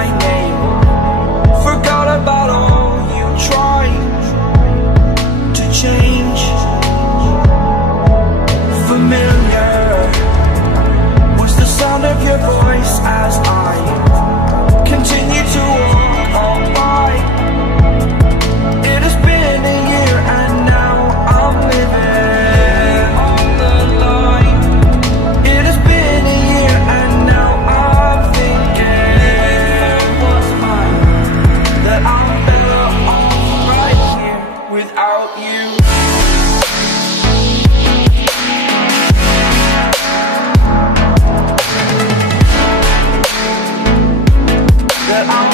my name. Forgot about all you tried to change. Familiar was the sound of your voice as I continue to walk on by. It has been a year and now I'm living on the line. It has been a year and now I'm thinking what's mine, that I'm better off right here without you. That I'm